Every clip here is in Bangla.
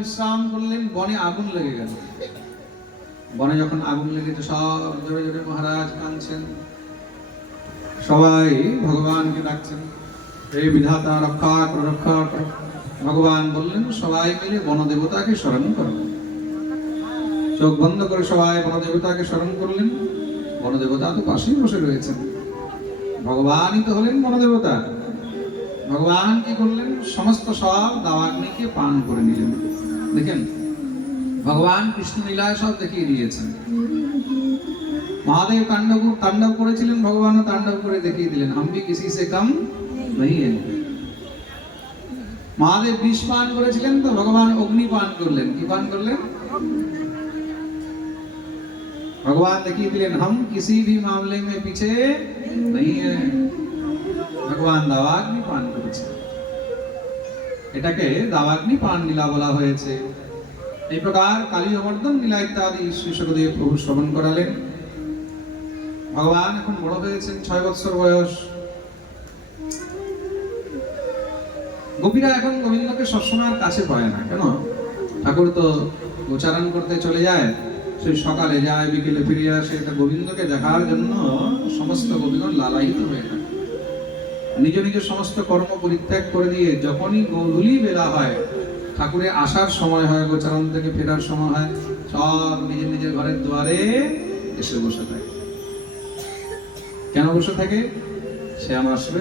বিশ্রাম করলেন। বনে আগুন লেগে গেল। বনে যখন আগুন লেগে তো সব জোরে জোরে মহারাজ কাঁদছেন, সবাই ভগবানকে ডাকছেন, হে বিধাতা রক্ষা করো, রক্ষা করো। ভগবান বললেন সবাই মিলে বনদেবতাকে স্মরণ করো। চোখ বন্ধ করে সবাই বনদেবতাকে স্মরণ করলেন। বনদেবতা তো পাশেই বসে রয়েছেন, ভগবানই তো হলেন বনদেবতা। ভগবান কি করলেন? সমস্ত সব দাবাগ্নিকে পান করে নিলেন। দেখেন ভগবান কৃষ্ণ লীলায় সব দেখিয়ে দিয়েছেন। মহাদেব তাণ্ডব করেছিলেন, ভগবানও তাণ্ডব করে দেখিয়ে দিলেন। हम भी किसी से कम नहीं है। মহাদেব বিষ পান করেছিলেন, তো ভগবান অগ্নি পান করলেন। কি পান করলেন? भगवान देखिए दिलेन हम किसी भी मामले में पीछे नहीं है। भगवान दावाग्नि पान করেছে, এটাকে দাবাগ্নি পান লীলা বলা হয়েছে। এই প্রকার কালী অমর্দন লীলা ইত্যাদি শ্রী সুখদেব প্রভু শ্রবণ করালেন। ভগবান এখন বড় হয়েছেন, 6 বছর বয়স। গোপীরা এখন গোবিন্দকে সবসময় কাছে পায় না। কেন? ঠাকুর তো উচ্চারণ করতে চলে যায়, সেই সকালে যায়, বিকেলে ফিরে আসে। এটা গোবিন্দকে দেখার জন্য সমস্ত গোপীগণ লালায়িত হয়ে থাকে। নিজ নিজ সমস্ত কর্ম পরিত্যাগ করে দিয়ে যখনই গোধূলি বেলা হয়, ঠাকুরের আসার সময় হয়, গোচারণ থেকে ফেরার সময় হয়, সব নিজের নিজের ঘরের দুয়ারে এসে বসে থাকে। কেন বসে থাকে? সে আমার আসবে।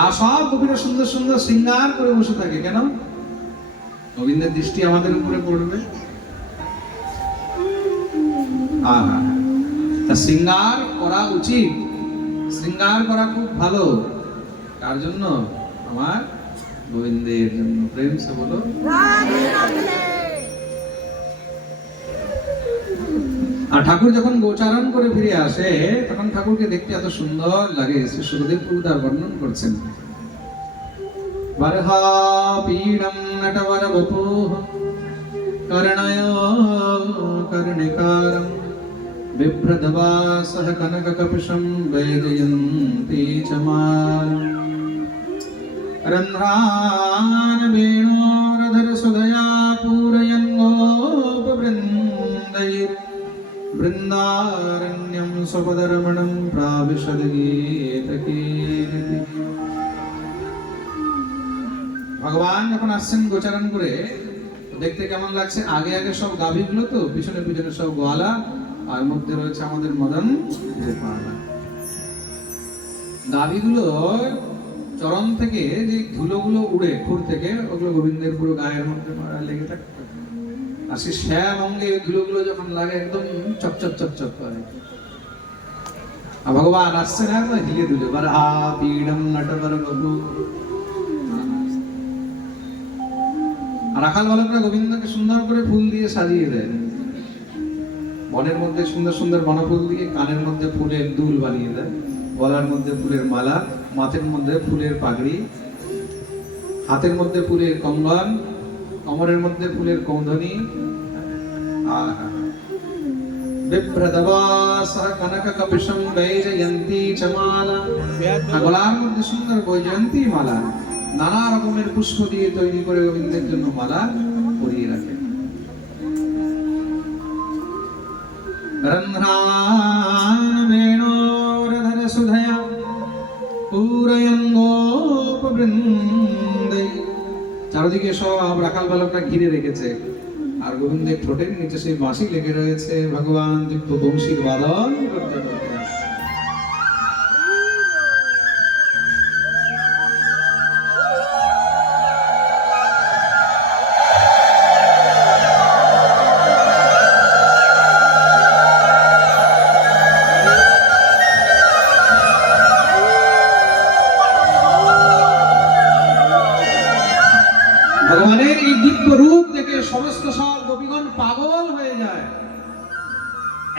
আর সব গোপীরা সুন্দর সুন্দর শৃঙ্গার করে বসে থাকে। কেন? গোবিন্দের দৃষ্টি আমাদের উপরে পড়বে। তা শৃঙ্গার করা উচিত, শৃঙ্গার করা খুব ভালো। কার জন্য? আমার গোবিন্দের জন্য। প্রেম সে বলো। আর ঠাকুর যখন গোচারণ করে ফিরে আসে, তখন ঠাকুরকে দেখতে এত সুন্দর লাগে। শ্রী সুখদেব প্রভু তার বর্ণন করছেন। বরহা পীড়ম নটবর বপুঃ কর্ণয় কর্ণিকারম বিভ্রদবাসঃ কনক কপিশম বৈজয়ন্তি চমাল রন্ধ্রান বেণোরধর সুধয়া পূরয়ন গোপবৃন্दैः বৃন্দারণ্যম स्वपदरमणं प्राविशद गीतकीर्तिः। ভগবান যখন আসছেন গোচারণ করে, দেখতে কেমন লাগছে? আগে আগে সব গাভীগুলো, তো পিছনে পিছনে সব গোয়ালা, আর মধ্যে রয়েছে আমাদের মদন গোপাল। গাভীগুলো চরণ থেকে যে ধুলোগুলো উড়ে খুর থেকে, ওগুলো গোবিন্দের পুরো গায়ের মধ্যে লেগে থাকে। আর সে শ্যাম অঙ্গে ধুলোগুলো যখন লাগে, একদম চকচক চকচক করে। আর ভগবান আসছে না, হিলে দুলে বরহা পীড়ম নটবর বপুঃ। রাখাল বালকরা গোবিন্দকে সুন্দর করে ফুল দিয়ে সাজিয়ে দেয়। বনের মধ্যে সুন্দর সুন্দর বনফুল দিয়ে, কানের মধ্যে ফুলের দুল বানিয়ে দেয়, গলার মধ্যে ফুলের মালা, মাথার মধ্যে ফুলের পাগড়ি, হাতের মধ্যে ফুলের কঙ্গন, কোমরের মধ্যে ফুলের কৌন্ধনী। বিভ্রদবাসঃ কনক কপিশম বৈজয়ন্তি চমালা। গলার মধ্যে সুন্দর বৈজয়ন্তী মালা, নানা রকমের পুষ্প দিয়ে তৈরি করে গোবিন্দের জন্য মালা পরিয়ে রাখে। রন্ধ্রান বেণোরধর সুধয়া পূরয়ন গোপবৃন্दैः। চারদিকে সব রাখাল বালকরা ঘিরে রেখেছে, আর গোবিন্দের ঠোঁটের নিচে সেই বাঁশি লেগে রয়েছে। ভগবান দিব্য বংশীর বাদন করতে করতে ভগবানের এই দিব্য রূপ দেখে সমস্ত সব গোপীগণ পাগল হয়ে যায়।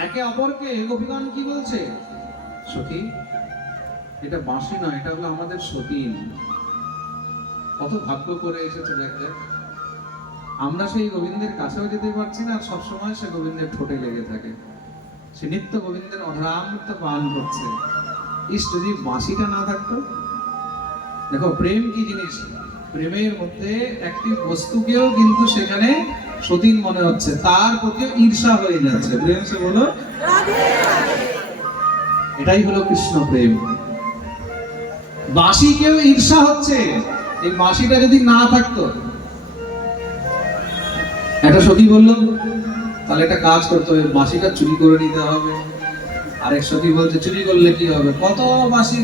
একে অপরকে গোপীগণ কি বলছে? সতী। এটা বাঁশি নয়, এটা হলো আমাদের সতীন। কত ভাগ্য করে এসেছে দেখ। আমরা সেই গোবিন্দের কাছেও যেতে পারছি না, আর সবসময় সে গোবিন্দের ঠোঁটে লেগে থাকে। সে নিত্য গোবিন্দের অধরামৃত পান করছে। ইস, যদি বাঁশিটা না থাকতো। দেখো প্রেম কি জিনিস। প্রেমের মধ্যে একটি বস্তুকেও কিন্তু সেখানে সতীন মনে হচ্ছে, তার প্রতি ঈর্ষা হয়ে যাচ্ছে। প্রেম সে বলো। এটাই হলো কৃষ্ণ প্রেম। বাঁশিকেও ঈর্ষা হচ্ছে, এই বাঁশিটা যদি না থাকতো। একটা সতী বললো, তাহলে একটা কাজ করতে হবে, বাঁশিটা চুরি করে নিতে হবে। আরেক সতী বলছে, চুরি করলে কি হবে? কত বাঁশি